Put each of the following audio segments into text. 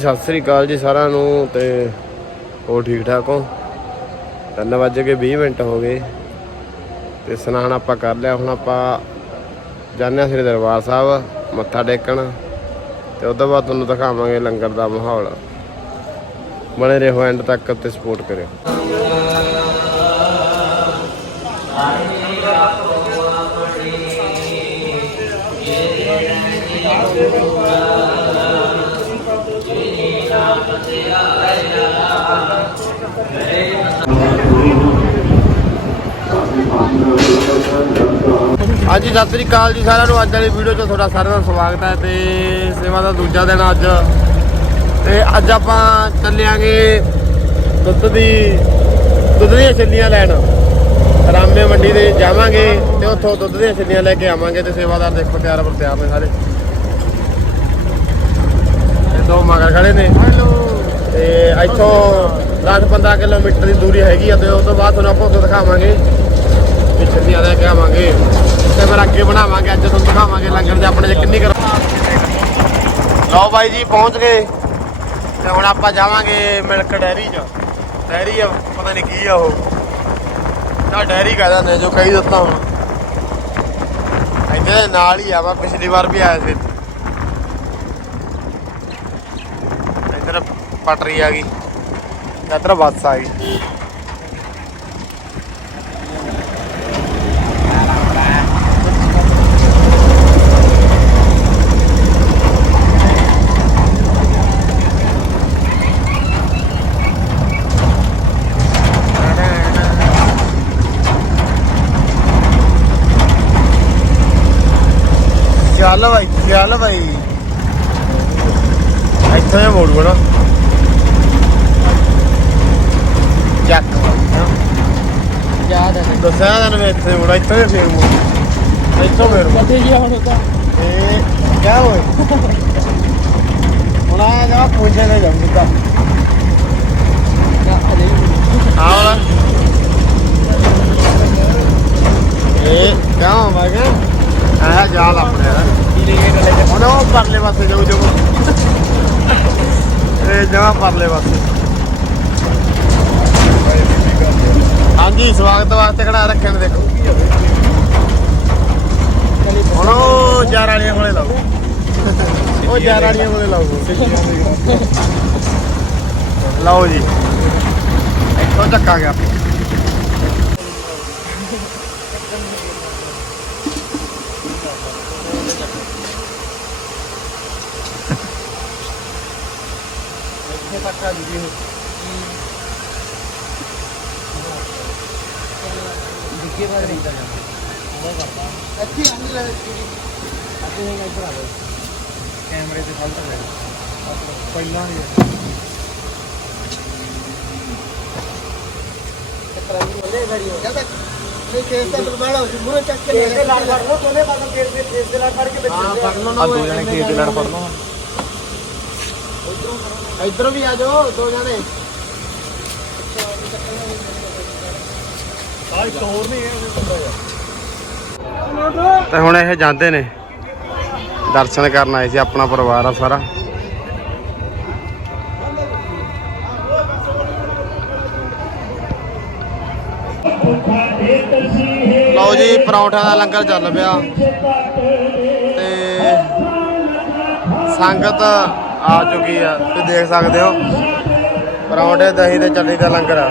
ਸਤਿ ਸ੍ਰੀ ਅਕਾਲ ਜੀ ਸਾਰਿਆਂ ਨੂੰ ਤੇ ਹੋਰ ਠੀਕ ਠਾਕ ਹੋ? ਤਿੰਨ ਵੱਜ ਕੇ 20 ਮਿੰਟ ਹੋ ਗਏ ਤੇ ਸਨਾਨ ਆਪਾਂ ਕਰ ਲਿਆ, ਹੁਣ ਆਪਾਂ ਜਾਂਦੇ ਹਾਂ ਸ੍ਰੀ ਦਰਬਾਰ ਸਾਹਿਬ, ਮੱਥਾ ਟੇਕਣ ਤੇ ਉਸ ਤੋਂ ਬਾਅਦ ਤੁਹਾਨੂੰ ਦਿਖਾਵਾਂਗੇ ਲੰਗਰ ਦਾ ਮਾਹੌਲ। ਬਣੇ ਰਹੋ ਐਂਡ ਤੱਕ ਤੇ ਸਪੋਰਟ ਕਰਿਓ। ਹਾਂਜੀ, ਸਤਿ ਸ੍ਰੀ ਅਕਾਲ ਜੀ ਸਾਰਿਆਂ ਨੂੰ। ਅੱਜ ਵਾਲੀ ਵੀਡੀਓ 'ਚ ਤੁਹਾਡਾ ਸਾਰਿਆਂ ਦਾ ਸਵਾਗਤ ਹੈ ਤੇ ਸੇਵਾ ਦਾ ਦੂਜਾ ਦਿਨ ਅੱਜ। ਤੇ ਅੱਜ ਆਪਾਂ ਚੱਲਿਆਂਗੇ ਦੁੱਧ ਦੀ ਦੁੱਧ ਦੀਆਂ ਛੱਲੀਆਂ ਲੈਣ। ਰਾਮੇ ਮੰਡੀ ਦੇ ਜਾਵਾਂਗੇ ਤੇ ਉੱਥੋਂ ਦੁੱਧ ਦੀਆਂ ਛੱਲੀਆਂ ਲੈ ਕੇ ਆਵਾਂਗੇ ਤੇ ਸੇਵਾਦਾਰ ਦੇਖੋ ਤਿਆਰ ਪਰ ਤਿਆਰ ਨੇ ਸਾਰੇ। ਇਹ ਦੋ ਮਗਰ ਖੜੇ ਨੇ। ਤੇ ਇੱਥੋਂ 10-15 ਕਿਲੋਮੀਟਰ ਦੀ ਦੂਰੀ ਹੈਗੀ ਆ ਤੇ ਉਸ ਤੋਂ ਬਾਅਦ ਤੁਹਾਨੂੰ ਆਪਾਂ ਉੱਥੋਂ ਦਿਖਾਵਾਂਗੇ। ਵੀ ਛੱਲੀਆਂ ਲੈ ਕੇ ਆਵਾਂਗੇ ਤੇ ਫਿਰ ਅੱਗੇ ਬਣਾਵਾਂਗੇ, ਅੱਜ ਤੁਹਾਨੂੰ ਦਿਖਾਵਾਂਗੇ ਲੰਗਰ ਦੇ ਆਪਣੇ ਚ ਕਿੰਨੀ ਕਰ ਲਓ ਬਾਈ ਜੀ, ਪਹੁੰਚ ਗਏ। ਤੇ ਹੁਣ ਆਪਾਂ ਜਾਵਾਂਗੇ ਮਿਲਕ ਡੈਰੀ 'ਚ। ਡੈਰੀ ਆ, ਪਤਾ ਨਹੀਂ ਕੀ ਆ ਉਹ। ਨਾ ਡੈਰੀ ਕਹਦਾ ਨੇ ਜੋ ਕਹੀ ਦਿੱਤਾ ਹੁਣ। ਇੱਥੇ ਨਾਲ ਹੀ ਆ ਵਾ ਪਿਛਲੀ ਵਾਰ ਵੀ ਆਇਆ ਸੀ ਇੱਧਰ ਪਟਰੀ ਆ ਗਈ ਇੱਧਰ ਬੱਸ ਆ ਗਈ। ਚੱਲ ਬਾਈ ਚੱਲ ਬਾਈ। ਇੱਥੇ ਮੋੜ ਬਣਾ ਚੱਕ ਯਾਦ ਹੈ ਦੱਸਿਆ ਤੈਨੂੰ ਮੈਂ ਇੱਥੇ ਮੋੜ ਇੱਥੇ ਫੇਰ ਮੋੜ। ਇੱਥੋਂ ਫੇਰ ਕਿੱਥੇ ਜੀ ਹੁਣ ਤਾਂ। ਇਹ ਕਿਆ ਹੋਏ ਹੁਣ ਆ ਜਾ ਪੁੱਛੇ ਨਾ ਜਾਊਂਗਾ ਆ ਵਾਲਾ। ਇਹ ਕਿਆ ਹੋ ਮੈਂ ਕਿਹਾ ਆਹ ਜਾਲ ਆਪਣੇ ਦਾ ਹੁਣ ਉਹ ਪਰਲੇ ਪਾਸੇ ਜਾਊ ਜੋ ਇਹ ਜਮਾ ਪਰਲੇ ਪਾਸੇ। ਹਾਂਜੀ, ਸਵਾਗਤ ਵਾਸਤੇ ਖੜਾ ਰੱਖਿਆ ਦੇਖੋ। ਹੁਣ ਉਹ ਜਾਰ ਵਾਲੀਆਂ ਕੋਲੇ ਲਾਓ। ਉਹ ਜਾਰ ਵਾਲੀਆਂ ਕੋਲੇ ਲਾਓ। ਲਓ ਜੀ। ਇੱਥੋਂ ਚੱਕਾ ਗਿਆ। ਇੱਥੇ ਤੱਕ ਆ ਜੀ ਦਿੱਕੇ ਬਾਰੇ ਨਹੀਂ ਤਾਂ ਇੱਥੇ ਆਂਦੀ ਲੈ ਅੱਗੇ ਨਹੀਂ ਇੱਧਰ ਆ ਕੈਮਰੇ ਤੇ ਫਲਟ ਲੈ ਪਹਿਲਾਂ ਹੀ ਕਰਾਂਗੀ ਉਹਨੇ ਗੜੀ ਹੋ। ਨਹੀਂ ਕੇਸ ਤਾਂ ਬੜਾ ਹੋ ਮੂਰੇ ਚੱਕ ਕੇ ਕੇਸ ਦੇ ਲੜ ਫੜ ਲਓ ਦੋਨੇ ਪਾਸੇ ਕੇਸ ਦੇ ਕੇਸ ਦੇ ਲੜ ਫੜ ਕੇ ਵਿੱਚ ਹਾਂ ਫੜ ਲਓ ਨਾ ਦੋ ਜਣੇ ਕੇਸ ਦੇ ਲੜ ਫੜ ਲਓ। ਇਧਰੋਂ ਵੀ ਆ ਜਾਓ ਦੋ ਜਣੇ। ਆ ਇੱਕ ਹੋਰ ਨਹੀਂ ਹੈ ਤੇ ਹੁਣ ਇਹ ਜਾਂਦੇ ਨੇ। ਦਰਸ਼ਨ ਕਰਨ ਆਏ ਸੀ ਆਪਣਾ ਪਰਿਵਾਰ ਆ ਸਾਰਾ। ਲਓ ਜੀ, ਪਰੌਂਠਿਆਂ ਦਾ ਲੰਗਰ ਚੱਲ ਪਿਆ। ਤੇ ਸੰਗਤ ਆ ਚੁੱਕੀ ਆ, ਤੁਸੀਂ ਦੇਖ ਸਕਦੇ ਹੋ। ਪਰੌਂਠੇ, ਦਹੀਂ ਤੇ ਚਟਨੀ ਦਾ ਲੰਗਰ ਆ।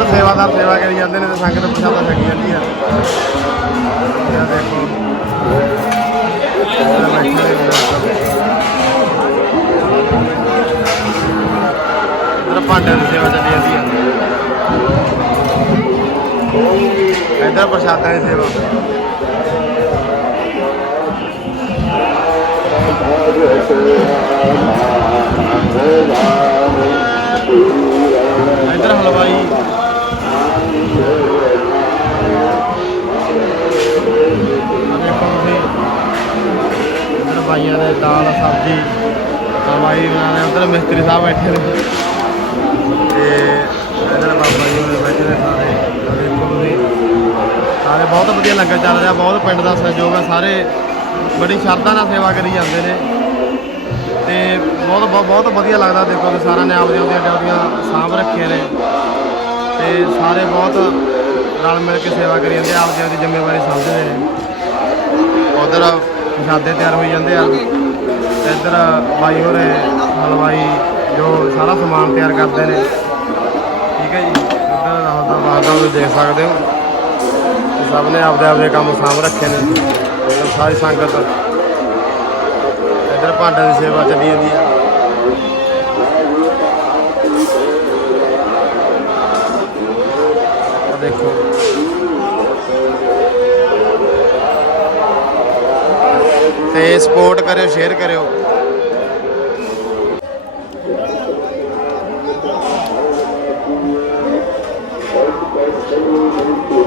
ਇੱਧਰ ਸੇਵਾਦਾਰ ਸੇਵਾ ਕਰੀ ਜਾਂਦੇ ਨੇ ਤੇ ਸੰਗਤ ਪ੍ਰਸ਼ਾਦਾ ਛਕੀ ਜਾਂਦੀ ਆ। ਇਹ ਦੇਖੋ। ਇਧਰ ਭਾਂਡਿਆਂ ਦੀ ਸੇਵਾ ਚੱਲੀ ਜਾਂਦੀ ਆ। ਇੱਧਰ ਪ੍ਰਸ਼ਾਦਾ ਦੀ ਸੇਵਾ। ਦਵਾਈਆਂ ਨੇ, ਦਾਲ, ਸਬਜ਼ੀ ਹਲਵਾਈ ਬਣਾ ਰਹੇ ਉੱਧਰ ਮਿਸਤਰੀ ਸਾਹਿਬ ਬੈਠੇ ਨੇ। ਤੇ ਇੱਧਰ ਬਾਬਾ ਜੀ ਹੋਣੇ ਬੈਠੇ ਨੇ ਸਾਰੇ ਆਹ ਦੇਖੋ ਸਾਰੇ ਬਹੁਤ ਵਧੀਆ ਲੰਗਰ ਚੱਲ ਰਿਹਾ, ਬਹੁਤ ਪਿੰਡ ਦਾ ਸਹਿਯੋਗ ਆ, ਸਾਰੇ ਬੜੀ ਸ਼ਰਧਾ ਨਾਲ ਸੇਵਾ ਕਰੀ ਜਾਂਦੇ ਨੇ। ਤੇ ਬਹੁਤ ਬਹੁਤ ਬਹੁਤ ਵਧੀਆ ਲੱਗਦਾ, ਦੇਖੋ ਕਿ ਸਾਰਿਆਂ ਨੇ ਆਪਦੀਆਂ ਆਪਦੀਆਂ ਡਿਊਟੀਆਂ ਸਾਂਭ ਰੱਖੀਆਂ ਨੇ। ਤੇ ਸਾਰੇ ਬਹੁਤ ਰਲ ਮਿਲ ਕੇ ਸੇਵਾ ਕਰੀ ਜਾਂਦੇ ਆਪਦੇ ਆਪਦੀ ਆਪਦੀ ਜ਼ਿੰਮੇਵਾਰੀ ਸਮਝਦੇ ਨੇ ਉਧਰ ਪ੍ਰਸ਼ਾਦੇ ਤਿਆਰ ਹੋਈ ਜਾਂਦੇ ਆ। ਤੇ ਇੱਧਰ ਬਾਈ ਹੋਰੇ ਹਲਵਾਈ ਜੋ ਸਾਰਾ ਸਮਾਨ ਤਿਆਰ ਕਰਦੇ ਨੇ। ਠੀਕ ਹੈ ਜੀ। ਇੱਧਰ ਰਾਹੁਲ ਦਾ ਬਾਗਦਾ ਤੁਸੀਂ ਦੇਖ ਸਕਦੇ ਹੋ। ਸਭ ਨੇ ਆਪਦੇ ਆਪਦੇ ਕੰਮ ਸਾਂਭ ਰੱਖੇ ਨੇ। ਸਾਰੀ ਸੰਗਤ। ਇੱਧਰ ਭਾਂਡਿਆਂ ਦੀ ਸੇਵਾ ਚੱਲੀ ਜਾਂਦੀ ਆ। ਦੇਖੋ। ਤੇ ਸਪੋਰਟ ਕਰਿਓ ਸ਼ੇਅਰ ਕਰਿਓ। ਬਾਲਿਆ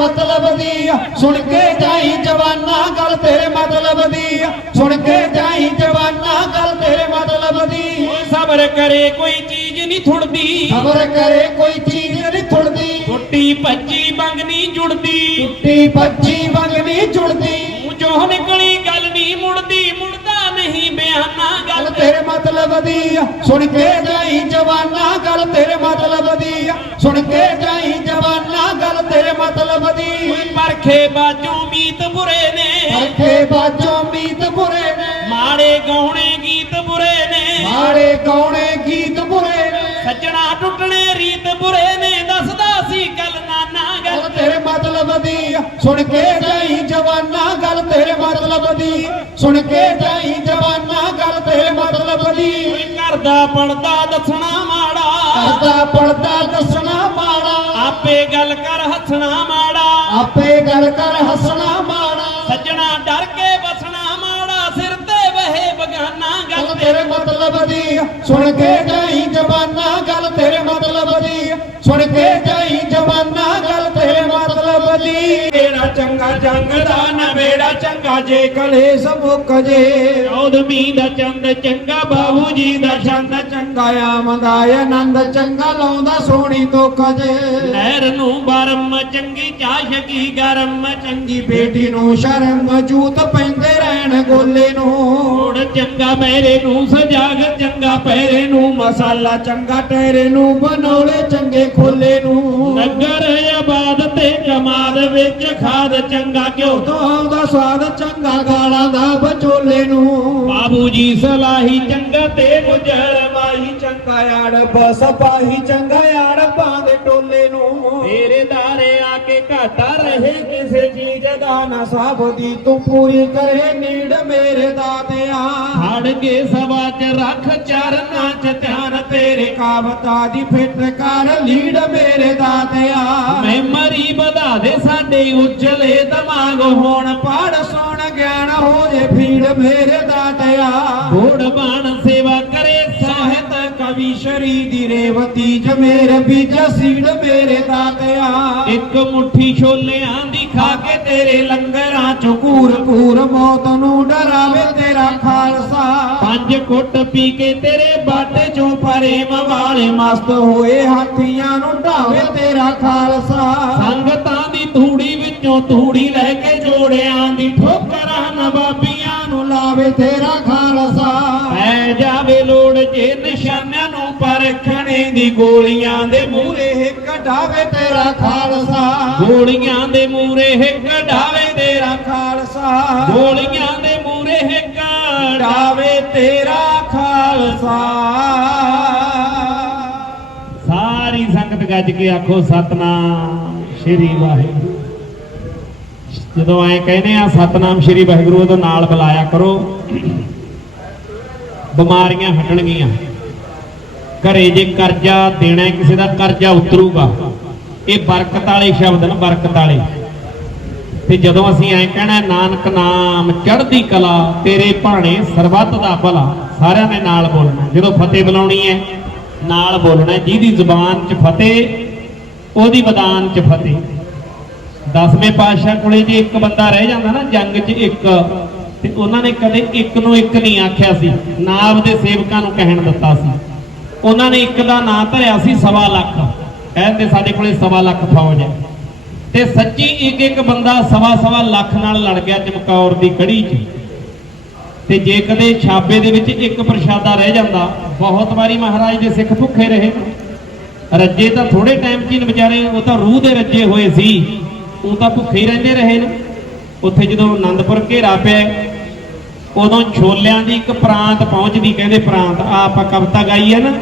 ਮਤਲਬ ਦੀ ਸੁਣ ਕੇ ਜਾਈ ਜਵਾਨਾ ਗੱਲ ਤੇਰੇ ਮਤਲਬ ਦੀ ਸੁਣ ਕੇ ਜਾਈ ਜਵਾਨਾ ਗੱਲ ਤੇਰੇ ਮਤਲਬ ਦੀ ਸਬਰ ਕਰੇ ਕੋਈ ਚੀਜ਼ ਨਹੀਂ ਥੁੜਦੀ। ਖਬਰ ਕਰੇ ਕੋਈ ਚੀਜ਼ ਨਹੀਂ ਥੁੜਦੀ। ਟੁੱਟੀ ਭੱਜੀ ਬੰਗ ਨਹੀਂ ਜੁੜਦੀ। ਟੁੱਟੀ ਭੱਜੀ ਵੰਗ ਨਹੀਂ ਜੁੜਦੀ। ਚੋਂ ਨਿਕਲੀ ਬਿਆਨਾ ਗੱਲ ਤੇਰੇ ਮਤਲਬ ਦੀ ਸੁਣ ਕੇ ਜਾਈ ਜਵਾਨਾ ਗੱਲ ਤੇਰੇ ਮਤਲਬ ਦੀ ਸੁਣ ਕੇ ਜਾਈ ਜਵਾਨਾ ਗੱਲ ਤੇਰੇ ਮਤਲਬ ਦੀ ਪਰਖੇ ਬਾਜੋਂ ਮੀਤ ਬੁਰੇ ਨੇ। ਪਰਖੇ ਬਾਜੋਂ ਮੀਤ ਬੁਰੇ ਨੇ। ਮਾੜੇ ਗਾਉਣੇ ਗੀਤ ਬੁਰੇ ਨੇ। ਮਾੜੇ ਗਾਉਣੇ ਗੀਤ ਬੁਰੇ ਨੇ। ਸੱਜਣਾ ਟੁੱਟਣੇ ਰੀਤ ਬੁਰੇ ਨੇ। ਸੁਣ ਕੇ ਜਾਈ ਜਵਾਨਾ ਗੱਲ ਤੇਰੇ ਮਤਲਬ ਦੀ। ਸੁਣ ਕੇ ਜਾਈ ਜਵਾਨਾ ਗੱਲ ਤੇਰੇ ਮਤਲਬ ਦੀ। ਕਰਦਾ ਪੜਦਾ ਦੱਸਣਾ ਮਾੜਾ। ਕਰਦਾ ਪੜਦਾ ਦੱਸਣਾ ਮਾੜਾ। ਆਪੇ ਗੱਲ ਕਰ ਹੱਸਣਾ ਮਾੜਾ। ਆਪੇ ਗੱਲ ਕਰ ਹੱਸਣਾ ਮਾੜਾ। ਸੱਜਣਾ ਡਰ ਕੇ ਬਸਣਾ ਮਾੜਾ। ਸਿਰ ਤੇ ਵਹੇ ਬਗਾਨਾ ਗੱਲ ਤੇਰੇ ਮਤਲਬ ਦੀ। ਸੁਣ ਕੇ ਜੰਗ ਦਾ ਨਵੇੜਾ ਚੰਗਾ ਜੇ ਕਲੇਸ਼ ਮੁੱਕ ਜੇ। ਚੌਦਵੀਂ ਦਾ ਚੰਦ ਚੰਗਾ ਬਾਬੂ ਜੀ ਦਾ ਚੰਦ ਚੰਗਾ ਆਮਦਾਇ ਆਨੰਦ ਚੰਗਾ ਲਾਉਂਦਾ ਸੋਹਣੀ ਤੋਕ ਜੇ। ਨਹਿਰ ਨੂੰ ਬਰਮ ਚੰਗੀ ਚਾਸ਼ਕੀ ਗਰਮ ਚੰਗੀ ਬੇਟੀ ਨੂੰ ਸ਼ਰਮ ਜੂਤ ਪੈਂਦੇ ਰਹਿਣ ਗੋਲੇ ਨੂੰ। ਓੜ ਚੰਗਾ ਮੇਰੇ ਨੂੰ ਸਜਾਗ ਚੰਗਾ ਪੈਰੇ ਨੂੰ ਮਸਾਲਾ ਚੰਗਾ ਟੈਰੇ ਨੂੰ ਬਣਾਉਲੇ ਚੰਗੇ ਖੋਲੇ ਨੂੰ। ਨਗਰ ਆਬਾਦ ਤੇ ਕਮਾਦ ਵਿੱਚ ਖਾਦ ਚੰਗਾ ਕਿਉਂ ਤੋਂ ਦਾ ਸਵਾਦ ਚੰਗਾ ਗਾਲਾਂ ਦਾ ਬਚੋਲੇ ਨੂੰ। ਬਾਬੂ ਜੀ ਸਲਾਹੀ ਚੰਗਾ ਤੇ ਗੁਜਰ ਮਾਹੀ ਚੰਗਾ ਆੜ ਬਸਪਾਹੀ ਚੰਗਾ ਆੜ ਘਾਟਾ ਰਹੇ ਕਿਸੇ ਚੀਜ਼ ਦਾ ਨਾ ਸਾਬਦੀ ਤੂੰ ਪੂਰੀ ਕਰੇ ਨੀੜ ਮੇਰੇ ਦਾਤਿਆ। ਹੜ ਕੇ ਸਵਾ ਚ ਰੱਖ ਚਰਨਾਂ ਚ ਧਿਆਨ ਤੇਰੇ। ਕਾਵਤਾ ਦੀ ਫਿੱਟ ਕਰ ਲੀੜ ਮੇਰੇ ਦਾਤਿਆ। ਮੈਮਰੀ ਵਧਾ ਦੇ ਸਾਡੇ ਉਜਲੇ ਦਿਮਾਗ। ਹੋਣ ਪੜ ਸੁਣ ਗਿਆਨ ਹੋ ਜੇ ਫੀੜ ਮੇਰੇ ਦਾਤਿਆ। ਬੋੜ ਬਾਣ ਸੇਵਾ ਕਰੇ ਕਵੀ ਦੀ ਰੇਵਤੀ ਜਮੇਰ ਬੀਜ ਸੀੜ ਮੇਰੇ ਦਾਤਿਆ। ਇੱਕ ਮੁੱਠੀ ਛੋਲਿਆਂ ਦੀ ਖਾ ਕੇ ਤੇਰੇ ਲੰਗਰਾਂ ਚ ਕੂਰ ਕੂਰ ਮੌਤ ਨੂੰ ਡਰਾਵੇ ਤੇਰਾ ਖਾਲਸਾ। ਪੰਜ ਕੁੱਟ ਪੀ ਕੇ ਤੇਰੇ ਬਾਟੇ ਚੋਂ ਪਰੇ ਮਵਾਲੇ, ਮਸਤ ਹੋਏ ਹਾਥੀਆਂ ਨੂੰ ਢਾਵੇ ਤੇਰਾ ਖਾਲਸਾ। ਸੰਗਤਾਂ ਦੀ ਧੂੜੀ ਵਿੱਚੋਂ ਧੂੜੀ ਲੈ ਕੇ ਜੋੜਿਆਂ ਦੀ ਠੋਕਰਾਂ ਨਵਾਬੀਆਂ ਨੂੰ ਲਾਵੇ ਤੇਰਾ ਖਾਲਸਾ। ਪੈ ਜਾਵੇ ਪਰਖਣੇ ਦੀ ਗੋਲੀਆਂ ਦੇ ਮੂਹਰੇ ਕਢਾਵੇ ਤੇਰਾ ਖਾਲਸਾ। ਗੋਲੀਆਂ ਦੇ ਮੂਹਰੇ ਕਢਾਵੇ ਤੇਰਾ ਖਾਲਸਾ। ਗੋਲੀਆਂ ਦੇ ਮੂਹਰੇ ਕਢਾਵੇ ਤੇਰਾ ਖਾਲਸਾ। ਸਾਰੀ ਸੰਗਤ ਗੱਜ ਕੇ ਆਖੋ ਸਤਨਾਮ ਸ਼੍ਰੀ ਵਾਹਿਗੁਰੂ। ਜਦੋਂ ਐ ਕਹਿੰਦੇ ਆ ਸਤਨਾਮ ਸ਼੍ਰੀ ਵਾਹਿਗੁਰੂ ਉਦੋਂ ਨਾਲ ਬੁਲਾਇਆ ਕਰੋ। ਬਿਮਾਰੀਆਂ ਹਟਣਗੀਆਂ। ਘਰੇ ਜੇ ਕਰਜ਼ਾ ਦੇਣਾ ਹੈ, ਕਿਸੇ ਦਾ ਕਰਜ਼ਾ ਉਤਰੂਗਾ ਇਹ ਬਰਕਤ ਵਾਲੇ ਸ਼ਬਦ ਨੇ ਬਰਕਤ ਵਾਲੇ। ਤੇ ਜਦੋਂ ਅਸੀਂ ਐ ਕਹਿਣਾ ਨਾਨਕ ਨਾਮ ਚੜ੍ਹਦੀ ਕਲਾ ਤੇਰੇ ਭਾਣੇ ਸਰਬੱਤ ਦਾ ਭਲਾ ਸਾਰਿਆਂ ਨੇ ਨਾਲ ਬੋਲਣਾ। ਜਦੋਂ ਫਤਿਹ ਬੁਲਾਉਣੀ ਹੈ ਨਾਲ ਬੋਲਣਾ ਜਿਹਦੀ ਜ਼ੁਬਾਨ 'ਚ ਫਤਿਹ ਉਹਦੀ ਬਦਾਨ 'ਚ ਫਤਿਹ। ਦਸਵੇਂ ਪਾਤਸ਼ਾਹ ਕੋਲੇ ਜੇ ਇੱਕ ਬੰਦਾ ਰਹਿ ਜਾਂਦਾ ਨਾ ਜੰਗ 'ਚ ਇੱਕ ਤੇ ਉਹਨਾਂ ਨੇ ਕਦੇ ਇੱਕ ਨੂੰ ਇੱਕ ਨਹੀਂ ਆਖਿਆ ਸੀ। ਨਾ ਆਪਦੇ ਸੇਵਕਾਂ ਨੂੰ ਕਹਿਣ ਦਿੱਤਾ ਸੀ। ਉਹਨਾਂ ਨੇ ਇੱਕ ਦਾ ਨਾਂ ਧਰਿਆ ਸੀ ਸਵਾ ਲੱਖ। ਕਹਿੰਦੇ ਸਾਡੇ ਕੋਲੇ ਸਵਾ ਲੱਖ ਫੌਜ ਹੈ। ਤੇ ਸੱਚੀ ਇੱਕ ਇੱਕ ਬੰਦਾ ਸਵਾ ਸਵਾ ਲੱਖ ਨਾਲ ਲੜ ਗਿਆ ਚਮਕੌਰ ਦੀ ਕੜੀ 'ਚ। ਤੇ ਜੇ ਕਦੇ ਛਾਬੇ ਦੇ ਵਿੱਚ ਇੱਕ ਪ੍ਰਸ਼ਾਦਾ ਰਹਿ ਜਾਂਦਾ, ਬਹੁਤ ਵਾਰੀ ਮਹਾਰਾਜ ਦੇ ਸਿੱਖ ਭੁੱਖੇ ਰਹੇ। ਰੱਜੇ ਤਾਂ ਥੋੜੇ ਟਾਈਮ 'ਚ ਹੀ ਨੇ ਵਿਚਾਰੇ, ਉਹ ਤਾਂ ਰੂਹ ਦੇ ਰੱਜੇ ਹੋਏ ਸੀ। ਉਹ ਤਾਂ ਭੁੱਖੇ ਹੀ ਰਹਿੰਦੇ ਰਹੇ ਨੇ। ਉੱਥੇ ਜਦੋਂ ਆਨੰਦਪੁਰ ਘੇਰਾ ਪਿਆ ਉਦੋਂ ਛੋਲਿਆਂ ਦੀ ਇੱਕ ਪ੍ਰਾਂਤ ਪਹੁੰਚਦੀ ਕਹਿੰਦੇ ਪ੍ਰਾਂਤ ਆ ਆਪਾਂ ਕਵਿਤਾ ਗਾਈ ਹੈ ਨਾ,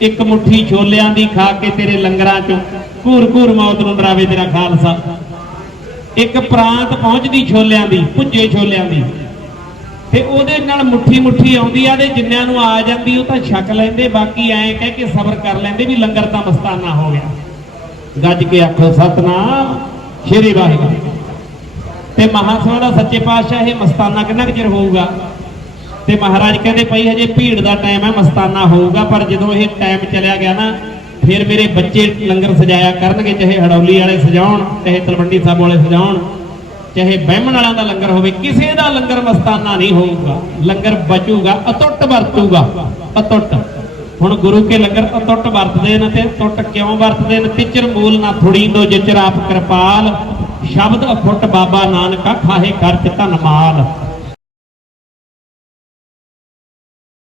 ਇੱਕ ਮੁੱਠੀ ਛੋਲਿਆਂ ਦੀ ਖਾ ਕੇ ਤੇਰੇ ਲੰਗਰਾਂ ਚੋਂ, ਘੂਰ ਘੂਰ ਮੌਤ ਨੂੰ ਡਰਾਵੇ ਤੇਰਾ ਖਾਲਸਾ। ਇੱਕ ਪ੍ਰਾਂਤ ਪਹੁੰਚਦੀ ਛੋਲਿਆਂ ਦੀ, ਭੁੱਜੇ ਛੋਲਿਆਂ ਦੀ। ਤੇ ਉਹਦੇ ਨਾਲ ਮੁੱਠੀ ਮੁੱਠੀ ਆਉਂਦੀ ਆ ਤੇ ਜਿੰਨਿਆਂ ਨੂੰ ਆ ਜਾਂਦੀ, ਉਹ ਤਾਂ ਛਕ ਲੈਂਦੇ, ਬਾਕੀ ਐਂ ਕਹਿ ਕੇ ਸਬਰ ਕਰ ਲੈਂਦੇ ਵੀ ਲੰਗਰ ਤਾਂ ਮਸਤਾਨਾ ਹੋ ਗਿਆ। ਗੱਜ ਕੇ ਆਖੋ, ਸਤਨਾਮ, ਸ਼੍ਰੀ ਵਾਹਿਗੁਰੂ। ਤੇ ਮਹਾਸਭਾ ਦਾ ਸੱਚੇ ਪਾਤਸ਼ਾਹ ਇਹ ਮਸਤਾਨਾ ਕਿੰਨਾ ਕੁ ਚਿਰ ਹੋਊਗਾ? ਤੇ ਮਹਾਰਾਜ ਕਹਿੰਦੇ ਭਾਈ ਹਜੇ ਭੀੜ ਦਾ ਟਾਈਮ ਹੈ, ਮਸਤਾਨਾ ਹੋਊਗਾ, ਪਰ ਜਦੋਂ ਇਹ ਟਾਈਮ ਚਲਿਆ ਗਿਆ ਨਾ, ਫਿਰ ਮੇਰੇ ਬੱਚੇ ਲੰਗਰ ਸਜਾਇਆ ਕਰਨਗੇ, ਚਾਹੇ ਹੜੌਲੀ ਵਾਲੇ ਸਜਾਉਣ, ਚਾਹੇ ਤਲਵੰਡੀ ਸਾਹਿਬ ਵਾਲੇ ਸਜਾਉਣ, ਚਾਹੇ ਬਹਿਮਣ ਵਾਲਿਆਂ ਦਾ ਲੰਗਰ ਹੋਵੇ, ਕਿਸੇ ਦਾ ਲੰਗਰ ਮਸਤਾਨਾ ਨਹੀਂ ਹੋਊਗਾ। ਲੰਗਰ ਬਚੂਗਾ ਅਟੁੱਟ ਵਰਤੂਗਾ ਅਟੁੱਟ ਹੁਣ ਗੁਰੂ ਕੇ ਲੰਗਰ ਅਟੁੱਟ ਵਰਤਦੇ ਨੇ ਤੇ ਅਟੁੱਟ ਕਿਉਂ ਵਰਤਦੇ ਨੇ? ਤਿਚਰ ਮੂਲ ਨਾ ਥੁੜੀ ਦੋ ਜਿਚਰ ਆਪ ਕਿਰਪਾਲ ਸ਼ਬਦ ਅਫੁੱਟ ਬਾਬਾ ਨਾਨਕਾ ਖਾਹੇ ਕਰ ਧਨ ਮਾਲ।